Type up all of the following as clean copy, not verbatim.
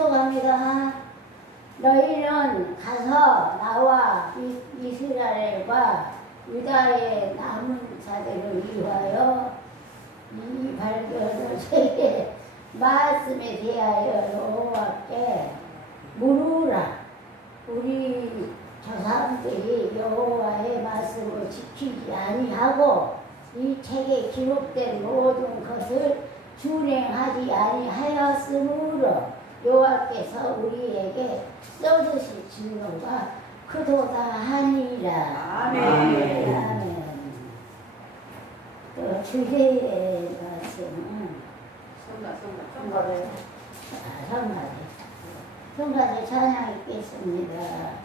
통독합니다. 너희는 가서 나와 이스라엘과 유다의 남은 자들을 위하여 이 발견을 세계 말씀에 대하여 여호와께 물으라. 우리 저 사람들이 여호와의 말씀을 지키지 아니하고 이 책에 기록된 모든 것을 준행하지 아니하였으므로 여호와께서 우리에게 써주실 진노가 크도다 하니라. 아멘. 아멘. 또 주제의 말씀은 성가대 찬양 있겠습니다.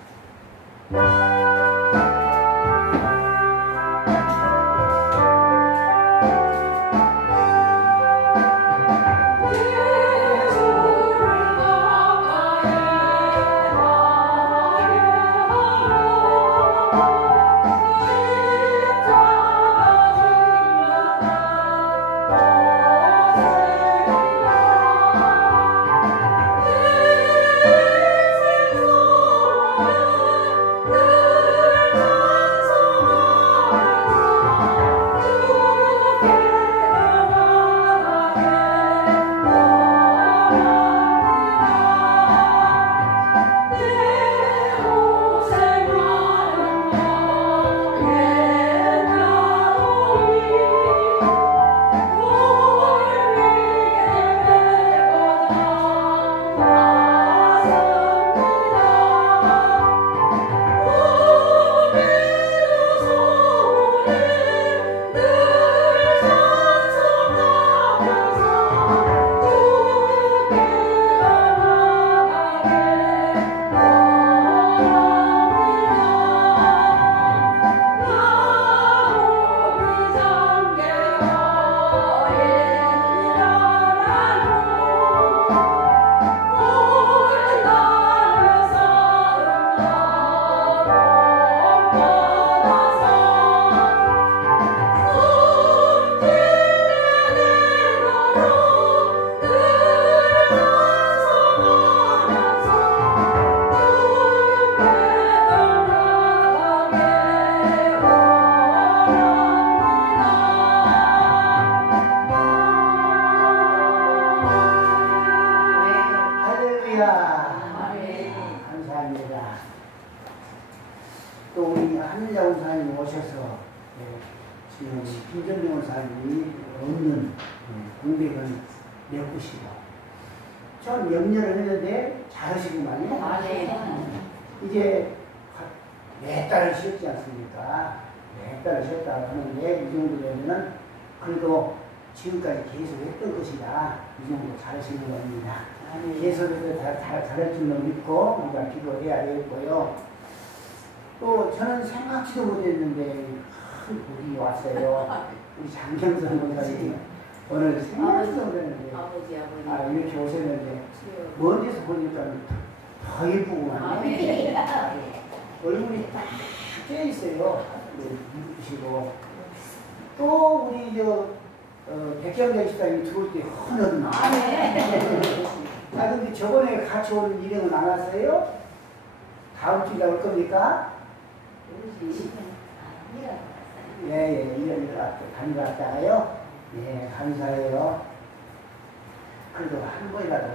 이제 몇 달을 쉬었지 않습니까? 몇 달을 쉬었다 하는데 이 정도 되면은 그래도 지금까지 계속 했던 것이다. 이 정도 잘하시는 겁니다. 계속해서 잘할 줄로 믿고 우리가 기도해야 되겠고요. 또 저는 생각지도 못했는데 큰 복이 왔어요. 우리 장경선 목사님 오늘 생각지도 못했는데 이렇게 오셨는데 먼 데서 보니까 더 예쁘구만. 얼굴이 딱 쬐있어요. 이쁘시고. 또 우리 백경대 집사님이 들어올 때 헌은. 근데 저번에 같이 온 일행은 안 왔어요? 다음 주에 올 겁니까? 예, 1년 다녀왔다가요. 예, 감사해요. 그래도 한 번이라도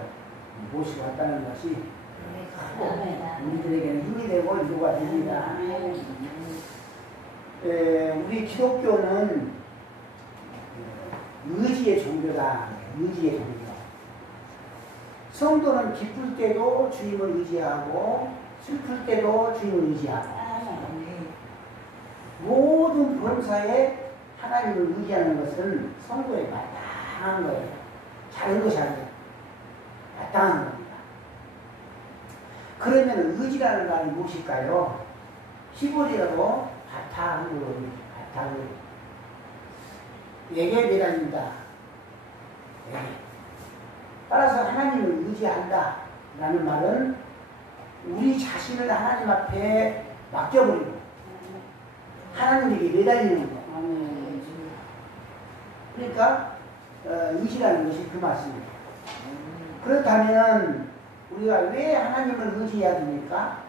모시고 왔다는 것이 우리들에게는 힘이 되고 위로가 됩니다. 우리 기독교는 의지의 종교다. 의지의 종교. 성도는 기쁠 때도 주님을 의지하고 슬플 때도 주님을 의지하고 모든 범사에 하나님을 의지하는 것은 성도에 마땅한 거예요. 다른 것이 아니에요. 마땅한 겁니다. 그러면 의지라는 말이 무엇일까요? 히브리어로 바탕을 예게미랍니다. 따라서 하나님을 의지한다 라는 말은 우리 자신을 하나님 앞에 맡겨버리고 하나님에게 매달리는 거. 그러니까 의지라는 것이 그 말씀입니다. 그렇다면 우리가 왜 하나님을 의지해야 됩니까?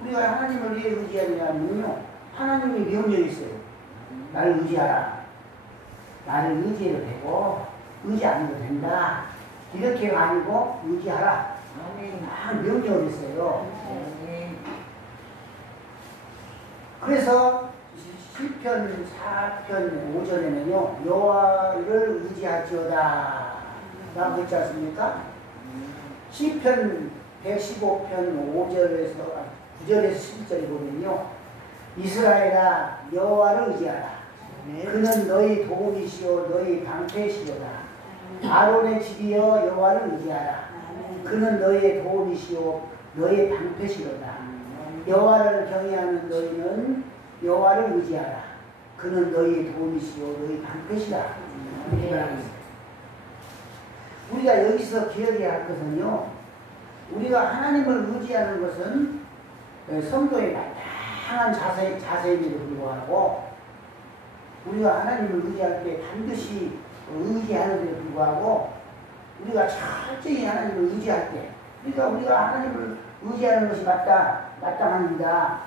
우리가 하나님을 왜 의지하냐면요. 하나님이 명령이 있어요. 나를 의지하라. 나를 의지해도 되고 의지 안 해도 된다. 이렇게가 아니고 의지하라. 막 명령을 했어요. 그래서 시편 4편 5절에는요. 여호와를 의지할지어다 라고 했지 않습니까? 시편 115편 5절에서 9절에서 11절에 보면요. 이스라엘아 여호와를 의지하라. 그는 너희 도움이시오 너희 방패시로다. 아론의 집이여 여호와를 의지하라. 그는 너희의 도움이시오 너희의 방패시로다. 여호와를 경외하는 너희는 여호와를 의지하라. 그는 너희의 도움이시오 너희 방패시라. 이렇게 말하고 있어요. 우리가 여기서 기억해야 할 것은요. 우리가 하나님을 의지하는 것은 성도의 마땅한 자세임에도 불구하고 우리가 하나님을 의지할 때 반드시 의지하는데도 불구하고 우리가 철저히 하나님을 의지할 때 그러니까 우리가 하나님을 의지하는 것이 마땅합니다.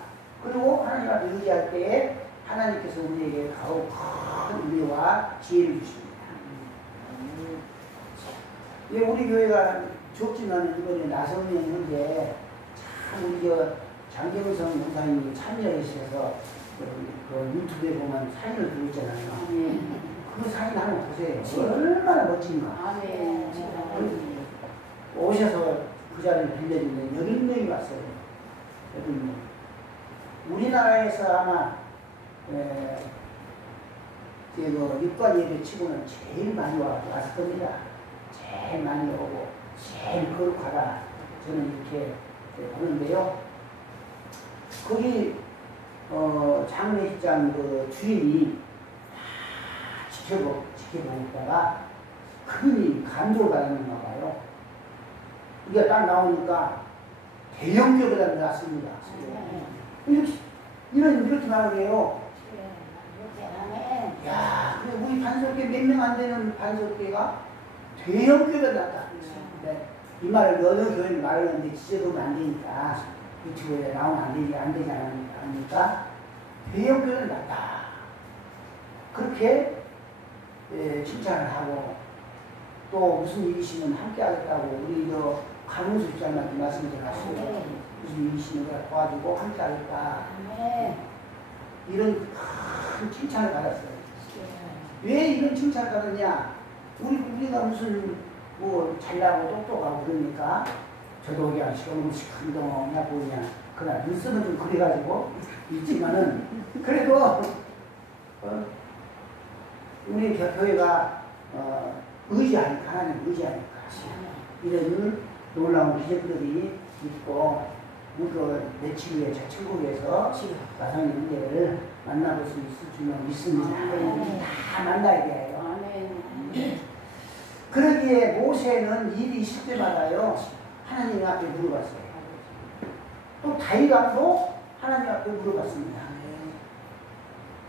그리고 하나님 앞에 의지할 때에 하나님께서 우리에게 더욱 큰 은혜와 지혜를 주십니다. 예, 우리 교회가 좁지만 이번에 나성령 현재 참 우리 장경성 목사님이 참여하셔서 그 유튜브에 보면 사진을 들고 있잖아요. 그 사진 한번 보세요. 얼마나 멋진가. 오셔서 그 자리를 빌려주는데 8명이 왔어요. 8명. 우리나라에서 아마 육관 예배 치고는 제일 많이 왔을 겁니다. 제일 많이 오고 제일 거룩하다 저는 이렇게 보는데요. 거기 장례식장 그 주인이 다 지켜보고 있다가 그분이 감동을 받았는가 봐요. 이게 딱 나오니까 대형교회가 나왔습니다. 이렇게 말을 해요. 야, 우리 반석회 몇 명 안 되는 반석회가 대형교회가 났다. 네. 이 말을 여러 교회는 말하는데 지적하면 안 되니까 유튜브에 나오면 안 되지 않습니까? 대형교회는 났다. 그렇게 칭찬을 하고 또 무슨 일이시면 함께 하겠다고 우리 강훈수 집사님한테 말씀드렸어요. 무슨 일이시면 내가 도와주고 함께 하겠다. 이런 큰 칭찬을 받았어요. 왜 이런 칭찬을 받았냐? 우리가 무슨 잘나고 똑똑하고 그러니까 저도 그냥 시험을 시큰둥하냐 보이냐 그날 눈썹은 좀 그래가지고 있지만은 그래도 우리 교회가 의지하니까 하나님 의지하니까 이런 놀라운 기적들이 있고 그 며칠 후에 저 천국에서 나상의 은혜를 만나볼 수 있을 줄 믿습니다. 다 만나야 돼요. 그러기에 모세는 일이 있을 때마다요 하나님 앞에 물어봤어요. 또 다윗왕도 하나님 앞에 물어봤습니다.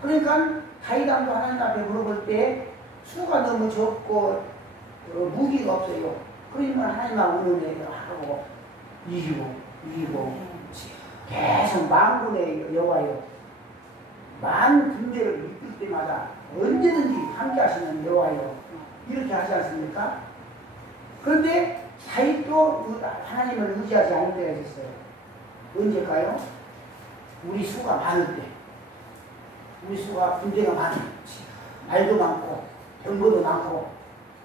그러니까 다윗왕도 하나님 앞에 물어볼 때 수가 너무 적고 무기가 없어요. 그러니까 하나님하고 의논을 하고 이기고 계속 만군의 여호와요. 만 군대를 이끌 때마다 언제든지 함께 하시는 여호와요. 이렇게 하지 않습니까? 그런데 다윗도 하나님을 의지하지 않을 때가 있었어요. 언제일까요? 우리 수가 많을 때. 우리 수가 군대가 많아. 말도 많고 병거도 많고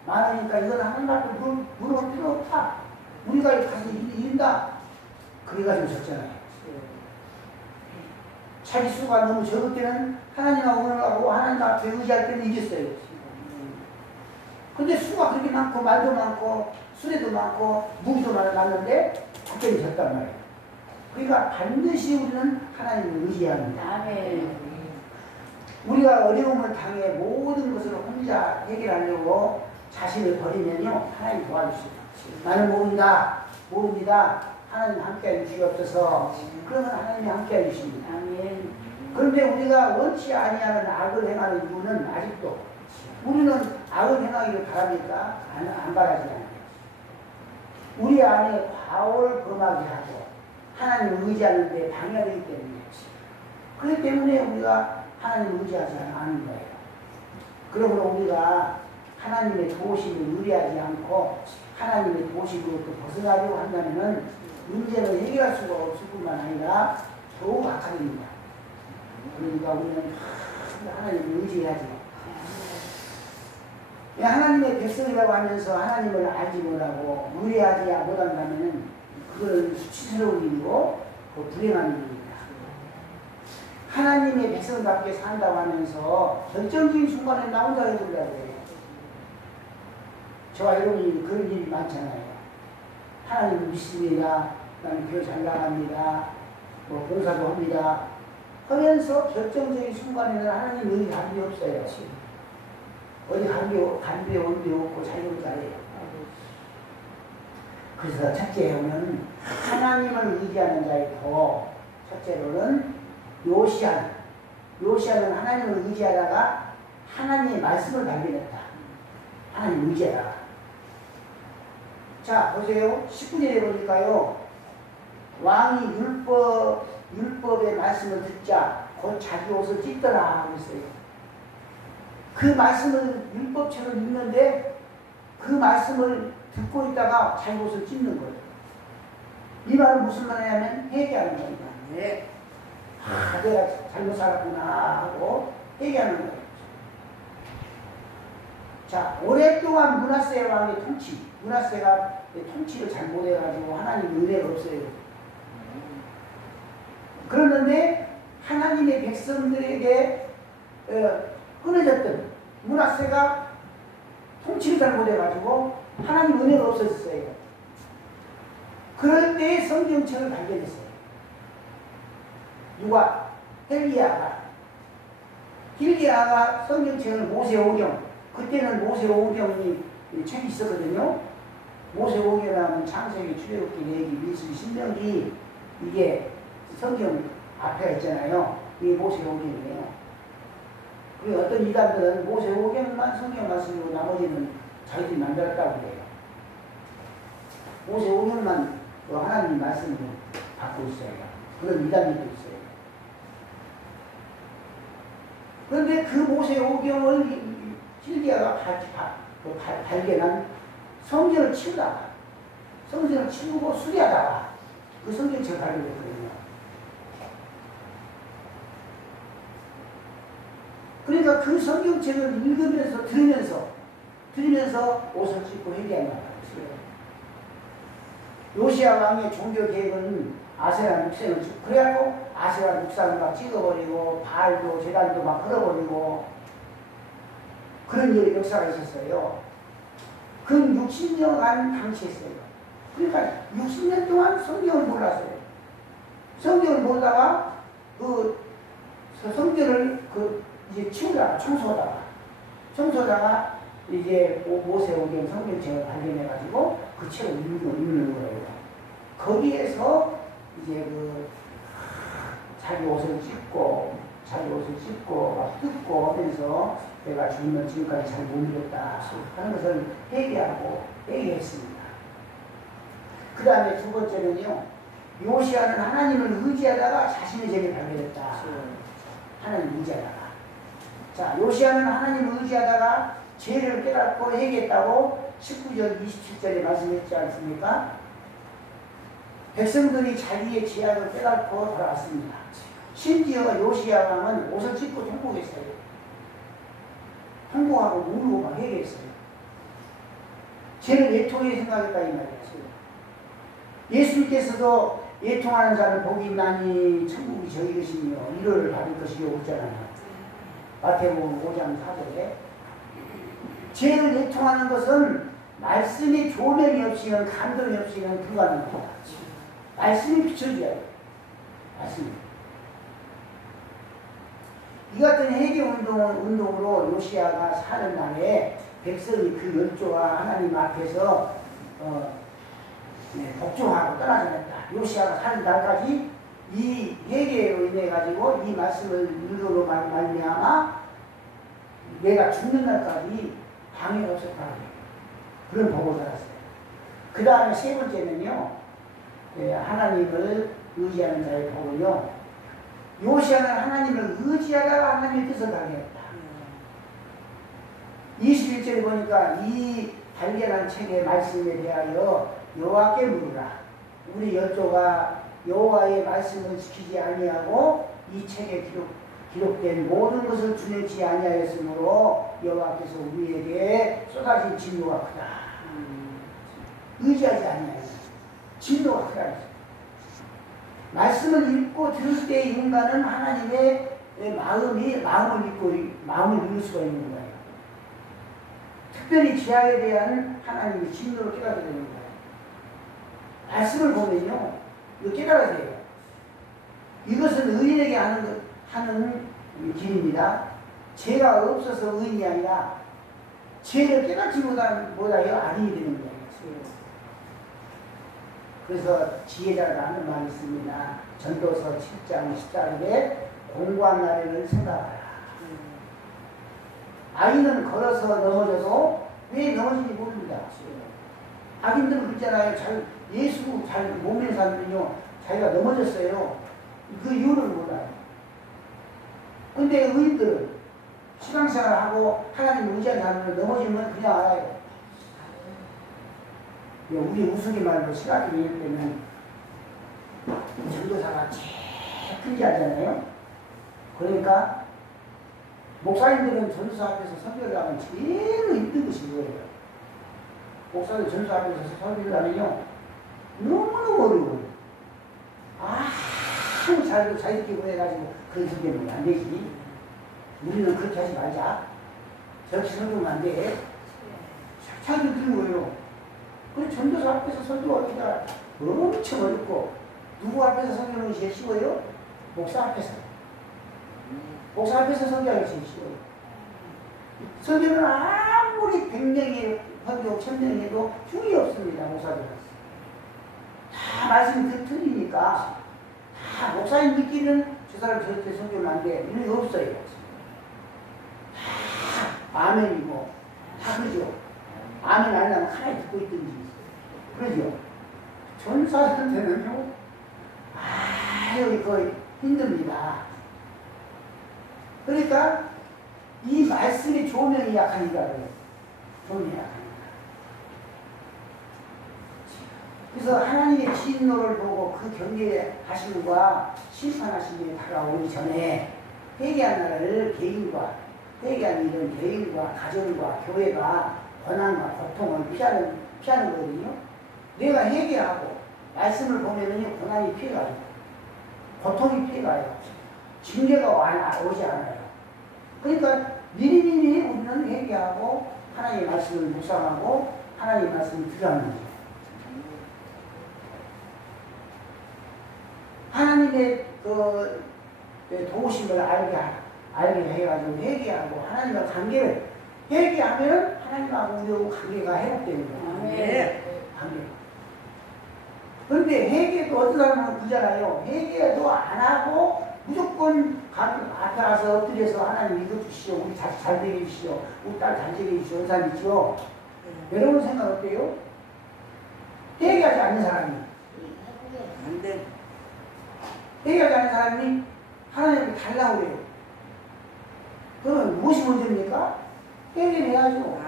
많으니까 이건 하나님 앞에 물어볼 필요 없다. 우리가 가서 이긴다. 그래가지고 졌잖아요. 자기 수가 너무 적을 때는 하나님하고 의논하고 하나님 앞에 의지할 때는 이겼어요. 근데 수가 그렇게 많고 말도 많고 수레도 많고 무기도 많았는데 그때는 졌단 말이에요. 그러니까 반드시 우리는 하나님을 의지합니다. 우리가 어려움을 당해 모든 것을 혼자 해결하려고 자신을 버리면요 하나님 도와주십니다. 나는 모릅니다. 하나님 함께해 주시옵소서. 그러면 하나님이 함께해 주십니다. 그런데 우리가 원치 아니하는 악을 행하는 이유는 아직도 우리는 악을 행하기를 바랍니까? 안 바라지 않아요. 우리 안에 과오를 범하게 하고 하나님을 의지하는 데 방해되기 때문에 그렇기 때문에 우리가 하나님을 의지하지 않는 거예요. 그러므로 우리가 하나님의 도우심을 의뢰하지 않고 하나님의 도우심으로부터 벗어나려고 한다면 문제를 해결할 수가 없을 뿐만 아니라 더욱 악화됩니다. 그러니까 우리는 하나님을 의지해야지. 하나님의 백성이라고 하면서 하나님을 알지 못하고 의뢰하지 못한다면 그건 수치스러운 일이고 불행한 일입니다. 하나님의 백성답게 산다고 하면서 결정적인 순간에 나 혼자 해보려고 해요. 저와 여러분이 그런 일이 많잖아요. 하나님을 믿습니다. 나는 교회 잘 나갑니다. 봉사도 합니다. 하면서 결정적인 순간에는 하나님 의지 감이 없어요. 어디 감비에 온데 없고 자유를 잘해요. 그래서 첫째 오면 하나님을 의지하는 자이고 첫째로는 요시야는 하나님을 의지하다가 하나님의 말씀을 발견했다. 하나님 의지하다가. 자 보세요. 19절에 보니까요. 왕이 율법의 말씀을 듣자 곧 자기 옷을 찢더라 하고 있어요. 그 말씀을 율법처럼 읽는데 그 말씀을 듣고 있다가 자기 옷을 찢는 거예요. 이 말은 무슨 말이냐면 회개하는 겁니다. 네. 내가 잘못 살았구나 하고 회개하는 거예요. 자, 오랫동안 므낫세 왕의 므낫세가 통치를 잘못해가지고 하나님 은혜가 없어요. 그러는데 하나님의 백성들에게 끊어졌던 므낫세가 통치를 잘못해가지고 하나님 은혜가 없어졌어요. 그럴 때 성경책을 발견했어요. 누가? 힐기야가 성경책을 모세오경, 그때는 모세오경이 책이 있었거든요. 모세오경이라는 창세기, 출애굽기, 레위기, 민수기, 신명기 이게 성경 앞에 있잖아요. 이게 모세오경이에요. 그리고 어떤 이단들은 모세오경만 성경 말씀이고 나머지는 자기들이 만들었다고 해요. 모세오경만 하나님 말씀을 받고 있어요. 그런 이단들도 있어요. 그런데 그 모세오경을 힐기야가 발견한 성경을 치우고 수리하다가 그 성경책을 발견했거든요. 그러니까 그 성경책을 읽으면서 들으면서 옷을 찢고 회개한 거예요. 요시야 왕의 종교 계획은 아세라 육생을 그래갖고 아세라 육상을 막 찍어버리고 바알도 제단도 막 끌어버리고 그런 일의 역사가 있었어요. 그 60년간 방치했어요. 그러니까 60년 동안 성경을 몰랐어요. 성경을 모르다가 그 성경을 이제 치우다가 청소하다가 이제 모세오경 성경책을 발견해가지고 그 책을 읽는 거예요. 거기에서 이제 자기 옷을 찢고 막 뜯고 하면서 내가 주님을 지금까지 잘 못 믿었다 하는 것을 회개했습니다. 그 다음에 두 번째는요. 요시야는 하나님을 의지하다가 자신의 죄를 발견했다. 하나님을 의지하다가. 자, 요시야는 하나님을 의지하다가 죄를 깨닫고 회개했다고 19절 27절에 말씀했지 않습니까? 백성들이 자기의 죄악을 깨닫고 돌아왔습니다. 심지어 요시야 왕은 옷을 찢고 통곡했어요. 통곡하고 울고 막 회개했어요. 죄를 애통하게 생각했다 이 말이에요. 예수님께서도 애통하는 자는 복이 있나니 천국이 저희 것이며 위로를 받을 것이요 없잖아요. 마태복음 5장 4절에 죄를 애통하는 것은 말씀이 조명이 없이는 감동이 없이는 불가능합니다. 말씀이 비춰줘야 돼요. 말씀이. 이 같은 회개 운동으로 요시야가 사는 날에 백성이 그 열조와 하나님 앞에서 복종하고 떠나지 않았다. 요시야가 사는 날까지 이 회개로 인해 가지고 이 말씀을 읽으로 말미암아 내가 죽는 날까지 방해가 없었다는 거예요. 그런 복을 받았어요. 그 다음에 세 번째는요, 하나님을 의지하는 자의 복은요, 요시아는 하나님을 의지하다가 하나님의 뜻을 발견했다. 21절에 보니까 이 발견한 책의 말씀에 대하여 여호와께 물으라. 우리 열조가 여호와의 말씀을 지키지 아니하고 이 책에 기록된 모든 것을 준행치 아니하였으므로 여호와께서 우리에게 쏟아진 진노가 크다. 의지하지 아니하여 진노가 크다. 말씀을 읽고 들을 때 인간은 하나님의 마음을 읽을 수가 있는 거예요. 특별히 죄악에 대한 하나님의 진노를 깨닫게 되는 거예요. 말씀을 보면요, 이거 깨달아야 돼요. 이것은 의인에게 하는 길입니다. 죄가 없어서 의인이 아니라 죄를 깨닫지 못하여 악인이 되는 거예요. 그래서 지혜자가 하는 말이 있습니다. 전도서 7장 14절에 공고한 날에는 생각하라. 악인은 걸어서 넘어져도 왜 넘어지는지 모릅니다. 악인들은 그렇잖아요. 예수 잘 못 믿는 사람들은요, 자기가 넘어졌어요. 그 이유를 몰라요. 근데 의인들은 신앙생활하고 하나님 의지하는 사람들은 넘어지면 그냥 알아요. 우리 우스갯말로 시각이 이럴 때는 전도사가 제일 크게 하잖아요. 그러니까 목사님들은 전도사 앞에서 설교를 하면 제일 힘든 것이 이거예요. 목사들 전도사 앞에서 설교를 하면요, 너무너무 어려워요. 아무 잘도 자기끼고 해가지고 그런 설교는 안 되지. 우리는 그렇게 하지 말자. 저렇게 설교하면 안 돼. 자기도 들은 거예요. 그리고 전도사 앞에서 설교하기가 엄청 어렵고, 누구 앞에서 설교하는 게 제일 쉬워요? 목사 앞에서. 목사 앞에서 설교하기 제일 쉬워요. 설교는 아무리 100명의 설교, 1000명이 해도 흉이 없습니다, 목사들은. 다 말씀이 틀리니까, 다 목사님 믿기는 저 사람 저렇게 설교는 안 돼. 이런 게 없어요. 다 아멘이고, 다 그러죠. 아멘 안 하면 가만히 듣고 있든지. 그러죠. 전사한테는요, 이거 힘듭니다. 그러니까 이 말씀이 조명이 약하니까 그래요. 조명이 약하니까. 그래서 하나님의 진노를 보고 그 경계하심과 심판하심이 다가오기 전에 회개한 나라를 회개한 일은 개인과 가정과 교회가 고난과 고통을 피하는 거거든요. 내가 회개하고 말씀을 보면은요, 고난이 피해가요. 고통이 피해가요. 징계가 오지 않아요. 그러니까 미리미리 우리는 회개하고 하나님의 말씀을 묵상하고 하나님의 말씀을 들으라는 거죠. 하나님의 도우심을 알게 해가지고 회개하고 하나님과 관계를 회개하면 하나님하고 우리하고 관계가 회복되는 거예요. 네. 관계. 그런데 회개도 어떤 사람은 그잖아요. 회개도 안 하고 무조건 앞에 와서 엎드려서 하나님 이거 주시오. 우리 자식 잘 되게 해주시오. 우리 딸 잘 되게 해주시오. 이런 사람 있죠. 여러분 생각 어때요? 회개하지 않는 사람이. 안 돼. 회개하지 않는 사람이 하나님을 달라고 그래요. 그러면 무엇이 문제입니까? 회개를 해야죠.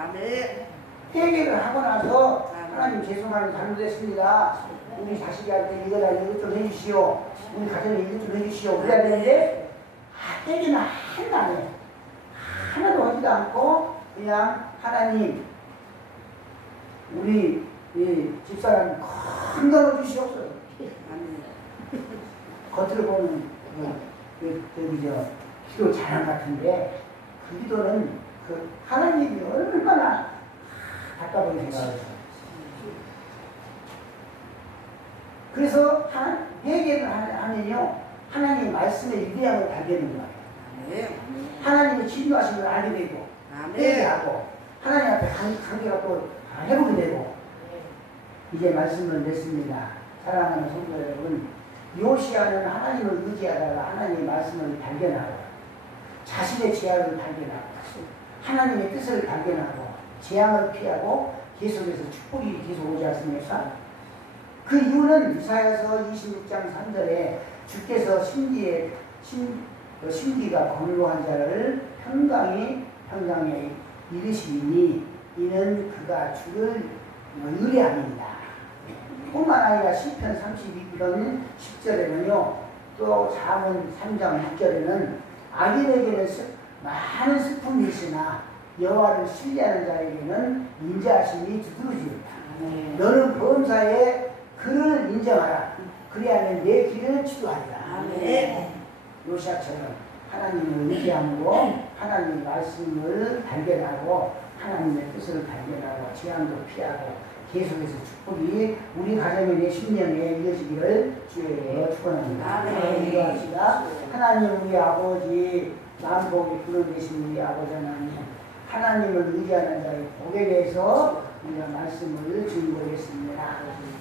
회개를 하고 나서 하나님 죄송합니다. 잘못했습니다. 우리 자식한테 이거 좀 해주시오. 우리 가정에 이것 좀 해주시오. 그래야 되는데 회개는 하나도 안 해요. 하나도 하지도 않고 그냥 하나님 우리 집사람 건강을 주시옵소서. 겉으로 보면 기도 잘한 것 같은데 그 기도는 하나님이 얼마나 답답하게 생각해요. 그래서 회개를 하면요, 하나님의 말씀의 위대함을 발견하는 거예요. 하나님의 진노하심을 알게 되고, 회개하고, 하나님 앞에 관계가 또 회복이 되고, 이제 말씀을 냈습니다. 사랑하는 성도 여러분, 요시아는 하나님을 의지하다가 하나님의 말씀을 발견하고, 자신의 죄악을 발견하고, 하나님의 뜻을 발견하고, 재앙을 피하고, 계속해서 축복이 계속 오지 않습니까? 그 이유는 이사야서 26장 3절에 주께서 심기가 건고한 자를 평강에 이르시니 이는 그가 주를 의뢰함이니라. 뿐만 아니라 시편 32편 10절에는요, 또 잠언 3장 6절에는 악인에게는 많은 슬픔이 있으나 여호와를 신뢰하는 자에게는 인자하심이 두드러지리라. 너는 범사에 그를 인정하라. 그리하면 내 길을 치료하리라. 요시아처럼 하나님을 의지하고 하나님의 말씀을 발견하고 하나님의 뜻을 발견하고 재앙도 피하고 계속해서 축복이 우리 가정의 내 심령에 이어지기를 주의 축원합니다. 기도합시다. 하나님 우리 아버지 만복에 불러 계신 우리 아버지 하나님을 의지하는 자의 복에 대해서 우리가 말씀을 증거했습니다.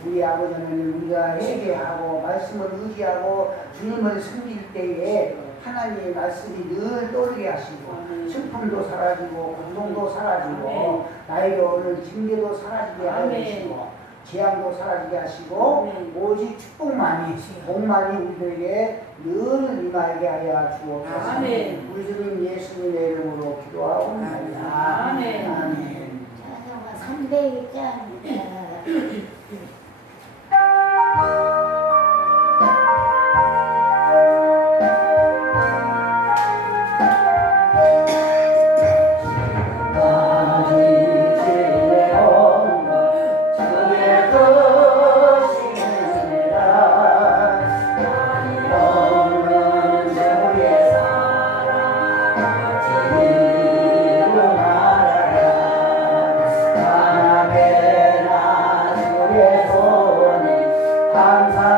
우리 아버지 하나님 우리가 회개하고 말씀을 의지하고 주님을 섬길 때에 하나님의 말씀이 늘 떠오르게 하시고 슬픔도 사라지고 고통도 사라지고 나에게 오는 징계도 사라지게 하시고 재앙도 사라지게 하시고 오직 축복만이 복만이 우리들에게 늘 임하게 하여 주옵소서. 우리 주님 예수님의 이름으로 기도하옵나이다. 아멘. 찬송가 300장 감사